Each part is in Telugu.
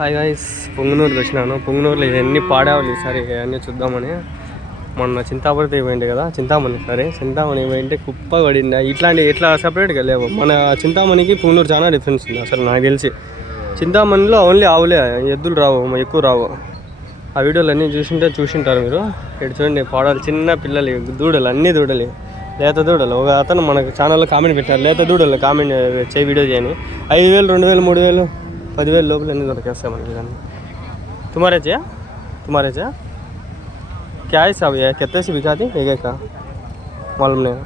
హాయ్ గాయ్స్, పొంగునూరుకి వచ్చినాను. పొంగునూరులో ఇవన్నీ పాడేవాళ్ళు ఈసారి అన్నీ చూద్దామని. మొన్న చింతామణి పోయింది కదా, చింతామణి పోయింటే కుప్ప పడింది. ఇట్లా సపరేట్గా లేవు. మన చింతామణికి పొంగునూరు చాలా డిఫరెన్స్ ఉంది అసలు నాకు తెలిసి. చింతామణిలో ఓన్లీ ఆవులే, ఎద్దులు రావు, ఎక్కువ రావు. ఆ వీడియోలు అన్నీ చూసింటారు మీరు. ఇక్కడ చూడండి, పాడాలి చిన్న పిల్లలు, దూడలు, అన్నీ దూడలు, లేత దూడలు. ఒక అతను మనకు ఛానల్లో కామెంట్ పెట్టారు, లేత దూడలు కామెంట్ చేయి వీడియో చేయని. 5,000, 2,000, 3,000, 10,000 లోపల అన్నీ దొరికేస్తాయి మనకి. కానీ तुम्हारे चा क्या है सब? ये कितने से बिका दी एक का मालूम नहीं.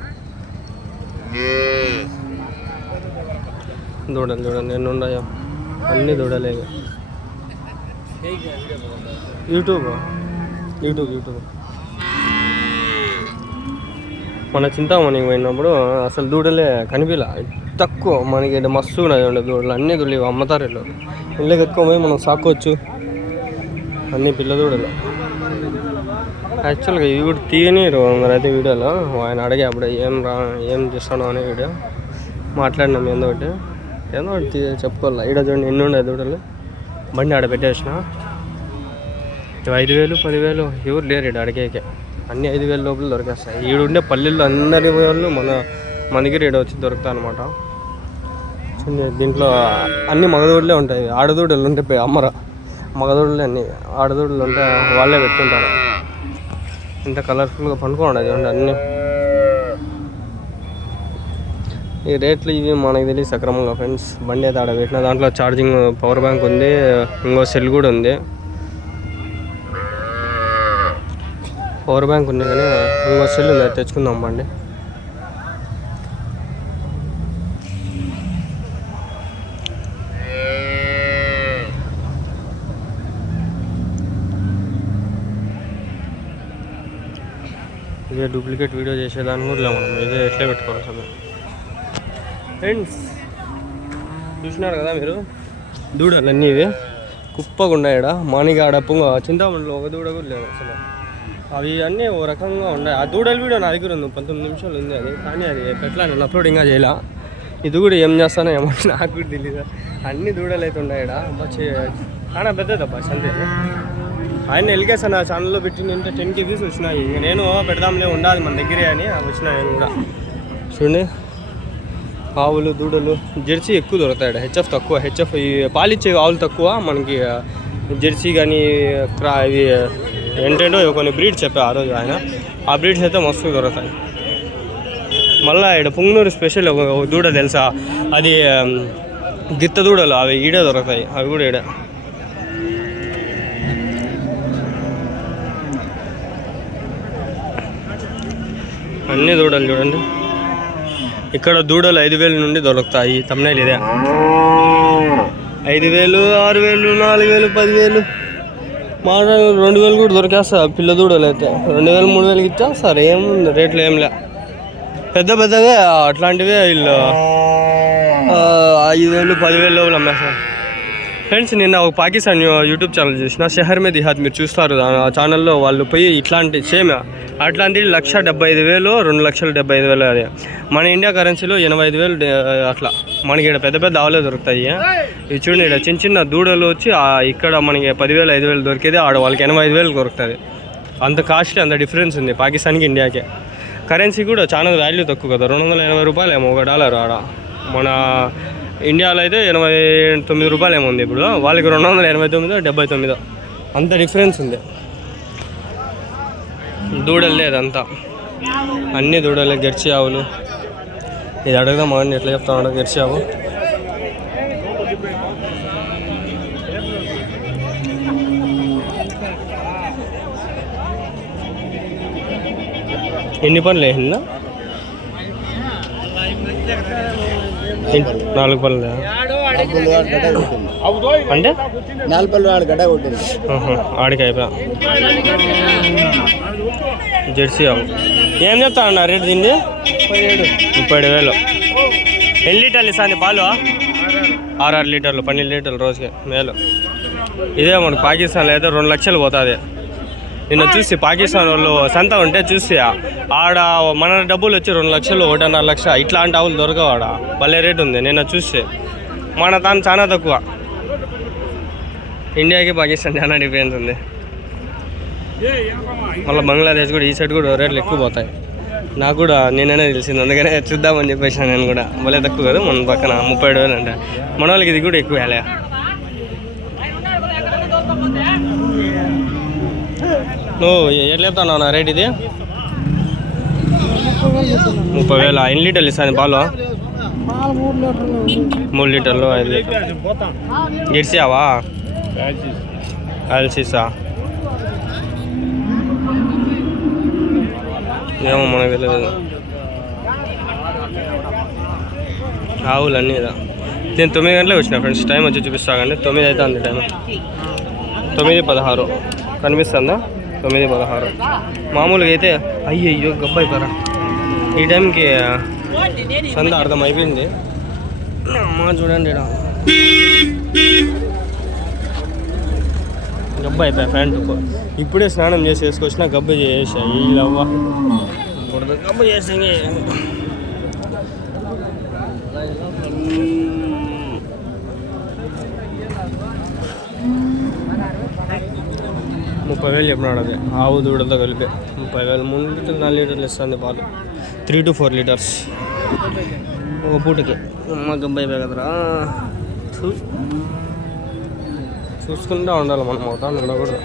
దూడలు ఎన్ని ఉన్నాయో, అన్నీ దూడలే. యూట్యూబ్ మన చింతామణికి పోయినప్పుడు అసలు దూడలే కనిపిలా, తక్కువ. మనకి మస్తు ఉన్నాయి దూడలు, అన్నీ దూడలు అమ్ముతారు. ఇళ్ళకి ఎక్కువ పోయి మనం సాకోవచ్చు, అన్నీ పిల్ల దూడలు. యాక్చువల్గా ఇవి కూడా తీయనిరు అయితే వీడియోలో. ఆయన అడిగే అప్పుడు ఏం చేస్తాను అనే వీడియో మాట్లాడినాం. ఏదో ఒకటి చెప్పుకోవాలి. ఈడ చూడండి ఎన్ని ఉన్నాయి దూడలు. బండి ఆడ పెట్టేసిన. 5,000, 10,000 ఎవరు లేరు ఈడ అడిగేకే. అన్నీ 5,000 లోపల దొరికేస్తాయి. ఈడుండే పల్లెల్లో అందరి వాళ్ళు మన దగ్గర ఈడ వచ్చి దొరుకుతాయి అనమాట. దీంట్లో అన్ని మగదూడలే ఉంటాయి. ఆడదూడలు ఉంటే అమ్మరా, మగదూడలే అన్నీ. ఆడదూడలు ఉంటే వాళ్ళే పెట్టుకుంటారు. ఇంత కలర్ఫుల్గా పండుకోండి చూడండి అన్నీ. ఈ రేట్లు ఇవి మనకి తెలియదు సక్రమంగా ఫ్రెండ్స్. బండి అయితే ఆడ పెట్టిన, దాంట్లో ఛార్జింగ్ పవర్ బ్యాంక్ ఉంది, ఇంకో సెల్ కూడా ఉంది. పవర్ బ్యాంక్ ఉంది కానీ ఇంకో సెల్ ఉంది, తెచ్చుకుందాం బండి. ఇదే డూప్లికేట్ వీడియో చేసేదాన్ని కూడా మనం ఇదే ఎట్లే పెట్టుకోవాలి అసలు. ఫ్రెండ్స్ చూసినారు కదా మీరు, దూడలు అన్నీ ఇవి కుప్పగా ఉన్నాయి. మానిగాడ పుంగ చింతామణిలో ఒక దూడ కూడా లేదు అసలు. అవి అన్నీ ఓ రకంగా ఉన్నాయి. ఆ దూడల వీడియో నా దగ్గర ఉంది, 19 నిమిషాలు ఉంది అది. కానీ అది ఎట్లా నేను అప్లోడ్ ఇంకా చేయాల. ఇది కూడా ఏం చేస్తానో ఏమో నాకు కూడా తెలియదు. అన్ని దూడలు అయితే ఉన్నాయి. చాలా పెద్దదబ్బా సంతే. ఆయన ఎలిగేసా నా ఛానల్లో పెట్టిందంటే 10K వ్యూస్ వచ్చినాయి. నేను పెడదాంలే ఉండాలి మన దగ్గరే అని వచ్చినా నేను కూడా. చూడండి, ఆవులు, దూడలు, జెర్సీ ఎక్కువ దొరుకుతాయి. హెచ్ఎఫ్ తక్కువ. హెచ్ఎఫ్ ఈ పాలిచ్చే ఆవులు తక్కువ మనకి. జెర్సీ కానీ ఇవి ఏంటంటో కొన్ని బ్రీడ్స్ చెప్పా ఆ రోజు ఆయన. ఆ బ్రీడ్స్ అయితే మస్తు దొరుకుతాయి. మళ్ళీ ఇక్కడ పొంగునూరు స్పెషల్ ఒక దూడ తెలుసా, అది గిత్త దూడలు. అవి ఈడే దొరుకుతాయి, అవి కూడా ఈడే. అన్ని దూడలు చూడండి. ఇక్కడ దూడలు 5,000 నుండి దొరుకుతాయి. తమ్నైల్ ఇదే. 5,000, 6,000, 4,000, 10,000, మా 2,000 కూడా దొరికేస్తారు పిల్ల దూడలు అయితే. 2,000, 3,000 ఇచ్చేస్తారు. ఏముంది రేట్లు ఏంలే. పెద్దగా అట్లాంటివే వీళ్ళు 5,000, 10,000 లోపల అమ్మేస్తారు. ఫ్రెండ్స్, నిన్న ఒక పాకిస్తాన్ యూట్యూబ్ ఛానల్ చూసిన, షహర్ మే దిహాత్, మీరు చూస్తారు ఆ ఛానల్లో. వాళ్ళు పోయి ఇట్లాంటి సేమ్ అట్లాంటివి 1,75,000, 2,75,000 అది. మన ఇండియా కరెన్సీలో 85,000 అట్లా. మనకి ఇక్కడ పెద్ద ఆవులే దొరుకుతాయి. ఇవి చూడండి, ఇక్కడ చిన్న దూడలు వచ్చి ఇక్కడ మనకి 10,000, 5,000 దొరికేది ఆడ వాళ్ళకి 85,000 దొరుకుతుంది. అంత కాస్ట్, అంత డిఫరెన్స్ ఉంది పాకిస్తాన్కి ఇండియాకి. కరెన్సీ కూడా చాలా వాల్యూ తక్కువ కదా, 280 రూపాయలు ఏమో $1 ఆడ. మన ఇండియాలో అయితే 89 రూపాయలు ఏమో ఉంది ఇప్పుడు. వాళ్ళకి 289, 79 అంత డిఫరెన్స్ ఉంది. దూడలు లేదంతా, అన్నీ దూడలే. జెర్సీ ఆవులు. ఇది అడగదాం అవ్వండి, ఎట్లా చెప్తా ఉండదు జెర్సీ ఆవు. ఎన్ని పనులు వేసిందా? 4 పనులు అంటే 4 పనులు గడ్డ కొట్టింది ఆడికి అయిపోయా. జెర్సీ ఆవు ఏం చెప్తా అన్న రేటు దీన్ని? 37,000. ఎన్ని లీటర్లు ఇస్తుంది పాలు? 6 లీటర్లు, 12 లీటర్లు రోజుకి మేలు. ఇదే మనకు పాకిస్తాన్లో అయితే 2 లక్షలు పోతుంది. నిన్న చూసి పాకిస్తాన్ వాళ్ళు సంత ఉంటే చూసి ఆడ మన డబ్బులు వచ్చి 2 లక్షలు, 1.5 లక్ష ఇట్లాంటి ఆవులు దొరకవు ఆడ. భలే రేటు ఉంది నిన్న చూసి. మన తాను చాలా తక్కువ. ఇండియాకి పాకిస్తాన్ చాలా డిఫరెన్స్ ఉంది. మళ్ళీ బంగ్లాదేశ్ కూడా ఈ సైడ్ కూడా రేట్లు ఎక్కువ పోతాయి. నాకు కూడా నేననే తెలిసింది, అందుకనే చూద్దామని చెప్పేసాను. నేను కూడా భలే తక్కువ కదా మన పక్కన 37,000 అంటే. మన వాళ్ళకి ఇది కూడా ఎక్కువ వేలే. నువ్వు ఎట్లా చెప్తాను నా రేట్ ఇది? 30,000. ఎన్ని లీటర్లు ఇస్తాను పాలు? 3 లీటర్లు 5 లీటర్లు. గిడ్సావా? కాల్సీసా? ఏమో మనకు తెలియదు. ఆవులు అన్నీ ఇదా. నేను 9 గంటలకు వచ్చిన ఫ్రెండ్స్. టైం వచ్చి చూపిస్తా కానీ 9 అయితే అంది టైం. 9:16 కనిపిస్తుందా? 9:16. మామూలుగా అయితే అయ్యో గబ్బాయి పరా. ఈ టైంకి సంద అర్థం అయిపోయింది. అమ్మ చూడండి గబ్బ అయిపోయా ప్యాంటు. ఇప్పుడే స్నానం చేసి వేసుకొచ్చిన గబ్బ చేసా. అవ్వ ఇప్పుడు గబ్బ చేసా. 30,000 చెప్పినాడు. అది ఆవు దూడతో కలిపి 30,000. 3 లీటర్లు 4 లీటర్లు ఇస్తుంది పాలు. 3 to 4 లీటర్స్ ఒక పూటకి. అమ్మ గబ్బ అయిపోయా కదరా. చూసుకుంటూ ఉండాలి మనం. అవుతాను ఉండకూడదు,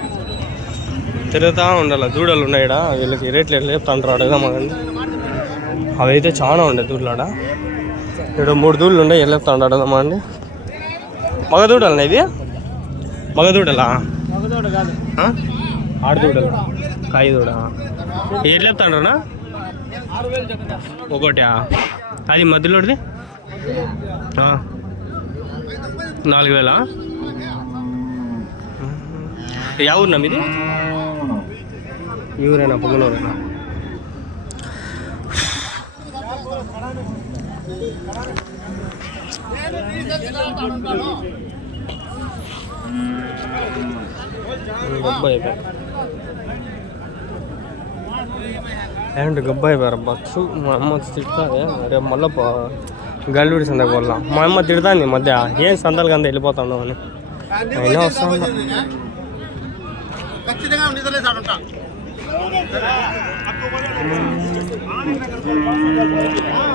తిరుగుతూ ఉండాలి. దూడలు ఉన్నాయిడా, వీళ్ళకి రేట్లు ఎట్లా చెప్తాంటారు అడుగుదామా కానీ. అవి అయితే చాలా ఉండే దూడలాడ. ఇక్కడ 3 దూడలు ఉండే ఎట్లా చెప్తాంటారు అడుగుదామా అండి. మగదూడలు ఇవి? మగదూడలా? ఆడదూడలు కాయదూడ. ఎట్లా చెప్తాండ్రనా? ఒకటి అది మధ్యలోది 4,000. యా ఊరునా మీది? ఈ ఊరేనా? పొంగనూరేనా? గబ్బాయి ఏంటి గబ్బాయి పేరు బస్సు. మా అమ్మ తిడుతుంది. రేపు మళ్ళీ గల్లూడి సందకు వల్ల మా అమ్మ తిడుతుంది ఈ మధ్య. ఏం సందలకి అంతా వెళ్ళిపోతాడు అని. అయినా వస్తా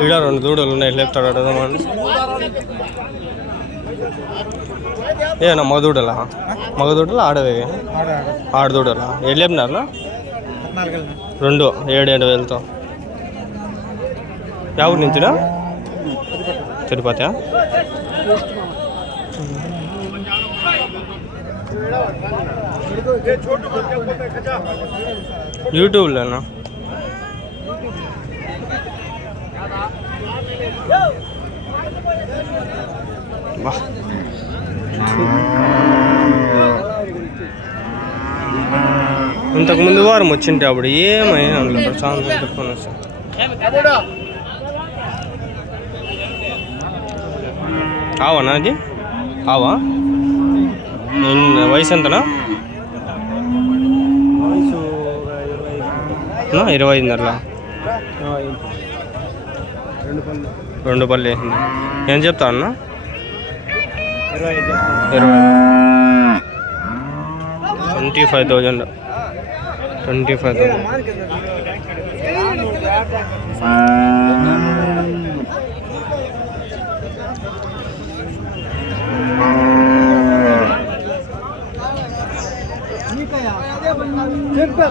ఇక్కడ 2 దూడలు ఉన్నాయి. లేపుతాడు అడగదామని. ఏనా మగదూడలా? మగదూడలా ఆడవి? ఆడదూడలా? ఏడు లేపినారా? 2 7,000తో. యా ఊరు నుంచినా? తిరుపతి. యూట్యూబ్లోనా? ఇంతకు ముందు వారం వచ్చింటే అప్పుడు ఏమైనా అందులో ప్రశాంతం పెట్టుకొని వస్తాను. ఆవనా అది? ఆవా? వయసు ఎంతనా? 25:30. 2 పళ్ళు వేసింది. ఏం చెప్తా అన్నా? 25,000. 25,000.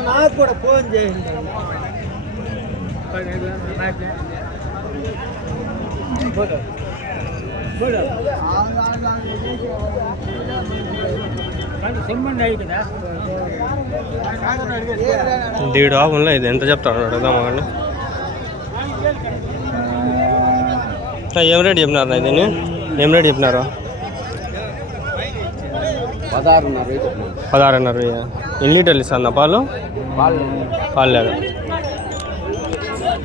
నాకు కూడా ఫోన్ చేయండి. దీడు ఆవుల్లో ఇది ఎంత చెప్తాడు అడుగుదామా అండి. ఏం రేట్ చెప్పినారా దీన్ని? ఏం రేట్ చెప్పినారా? 16,500. ఎన్ని లీటర్లు ఇస్తాను పాలు? పాలు లేదు.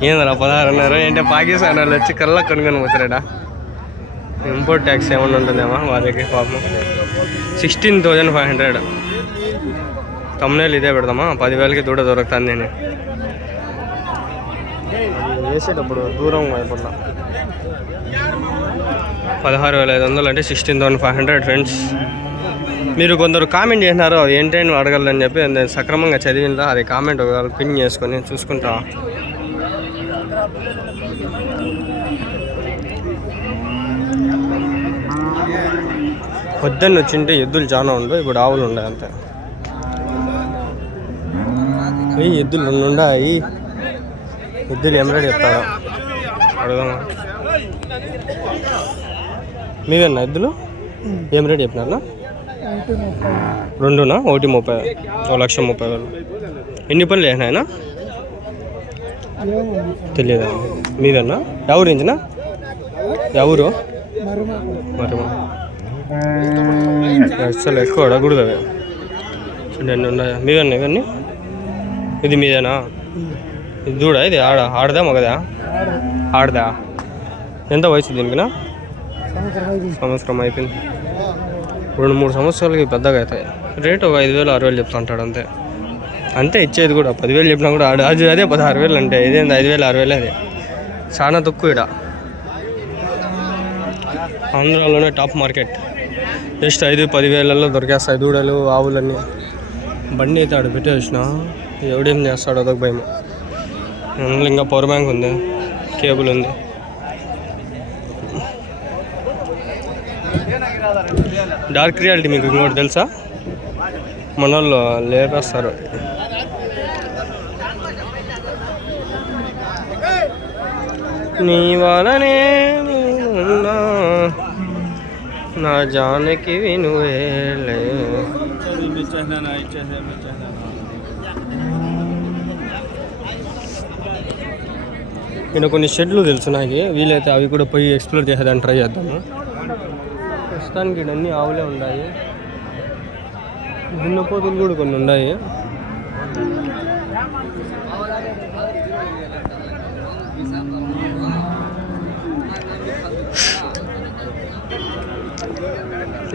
ఏందరా 16,500 అంటే పాకిస్తాన్ వాళ్ళు వచ్చి కల్లా కొనుక్కొని పోతారా? ఇంపోర్ట్ ట్యాక్స్ ఏమన్నా ఉంటుందేమో వాళ్ళకి పాపం. 16,500. తమ్ముళ్ళు ఇదే పెడదామా? 10,000కి దూడ దొరుకుతుంది. నేను వేసేటప్పుడు దూరం అయిపోతా. 16,500 అంటే 16,500 ఫ్రెండ్స్. మీరు కొందరు కామెంట్ చేసినారు ఏంటని అడగాలని చెప్పి నేను సక్రమంగా చదివిందా అది కామెంట్ ఒకవేళ పిన్ చేసుకొని చూసుకుంటా. పొద్దున్న వచ్చింటే ఎద్దులు చాలా ఉండవు, ఇప్పుడు ఆవులు ఉన్నాయి అంతే. ఈ ఎద్దులు 2 ఉన్నాయి. ఎద్దులు ఏమరేట్ చెప్తారా అడుగుదామా? మీవేనా ఎద్దులు? ఏం రేట్ చెప్పినారా? 2నా? 1,30,000, 1,30,000. ఎన్ని పనులు చేసినాయన తెలియదా? మీదన్నా? ఎవరు ఇంచినా? ఎవరు మరి అసలు ఎక్కువ అడగకూడదు అవి. చూడండి ఉన్నాయా? మీవన్నా ఇవన్నీ? ఇది మీదేనా? ఇది చూడా? ఇది ఆడదా మగదా? ఆడదా? ఎంత వయసు దీనికినా? సంవత్సరం అయిపోయింది. 2-3 సంవత్సరాలకి పెద్దగా అవుతాయి. రేటు ఒక 5,000 6,000 చెప్తా అంటాడు అంతే. అంతే ఇచ్చేది కూడా. 10,000 చెప్పినా కూడా అదే 16,000 అంటే ఇదేంది 5,000 6,000 అది చాలా తక్కువ. ఇక్కడ ఆంధ్రాలోనే టాప్ మార్కెట్. జస్ట్ 5-10,000 దొరికేస్తాయి దూడలు ఆవులన్నీ. బండి అయితే ఆడ పెట్టేసిన ఎవడేం చేస్తాడు అదొక భయం. ఇంకా పవర్ బ్యాంక్ ఉంది, కేబుల్ ఉంది. డార్క్ రియాలిటీ మీకు ఇంకోటి తెలుసా? మన వాళ్ళు లేపేస్తారు. నీ వలనే నా జానకి వినువేలే. నేను కొన్ని షెడ్లు తెలుసు నాకు, వీలైతే అవి కూడా పోయి ఎక్స్ప్లోర్ చేసేదాన్ని ట్రై చేద్దాము. ప్రస్తుతానికి అన్నీ ఆవులే ఉన్నాయి. దున్నపోతులు కూడా కొన్ని ఉన్నాయి.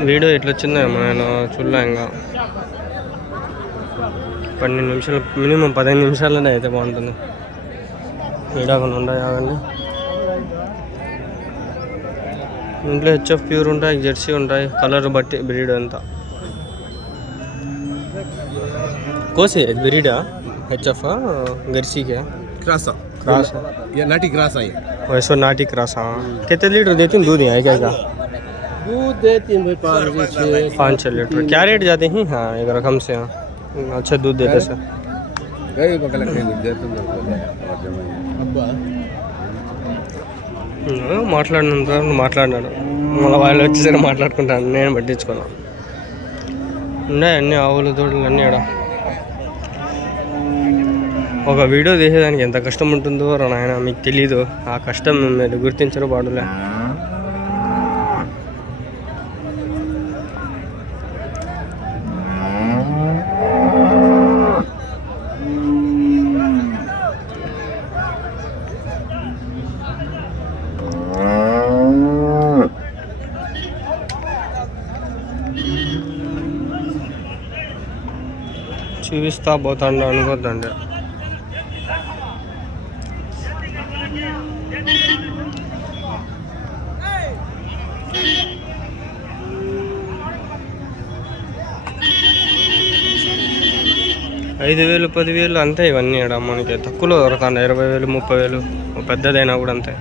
వీడియో ఎట్లా వచ్చిందో నేను చూడలే. ఇంకా 12 నిమిషాలు మినిమం 15 నిమిషాలనే అయితే బాగుంటుంది. వీడియో కొన్ని ఉన్నాయి కాదండి. ఇంట్లో హెచ్ఎఫ్ ప్యూర్ ఉంటాయి, జెర్సీ ఉంటాయి, కలర్ బట్టి బ్రీడ్ అంతా. కోసి ब्रीडा एचएफ जर्सी क्या क्रॉस क्रॉस ये नाटी क्रॉस है। वैसे नाटी क्रॉस। हाँ कितने लीटर देती हैं दूध यहाँ क्या? दूध देती हैं भाई 5-6 लीटर। क्या रेट जाते हैं? हाँ एक रकम से। हाँ अच्छा दूध देते सर। गई बकला के दूध देते हैं अब्बा మాట్లాడినంత మాట్లాడినాడు. మళ్ళీ వాళ్ళు వచ్చేసరికి మాట్లాడుకుంటాను, నేను పట్టించుకున్నాను. ఉన్నాయి అన్ని ఆవులు దూడలు అన్నీ ఆడ. ఒక వీడియో తీసేదానికి ఎంత కష్టం ఉంటుందో నాయన మీకు తెలీదు. ఆ కష్టం మీరు గుర్తించరు పాడులే. చూపిస్తా పోతాండ అనుకోద్దండి. ఐదు 5,000 10,000 అంతే ఇవన్నీ. మనకి తక్కువలో దొరుకుతాండి. 20,000 30,000 పెద్దదైనా కూడా అంతే.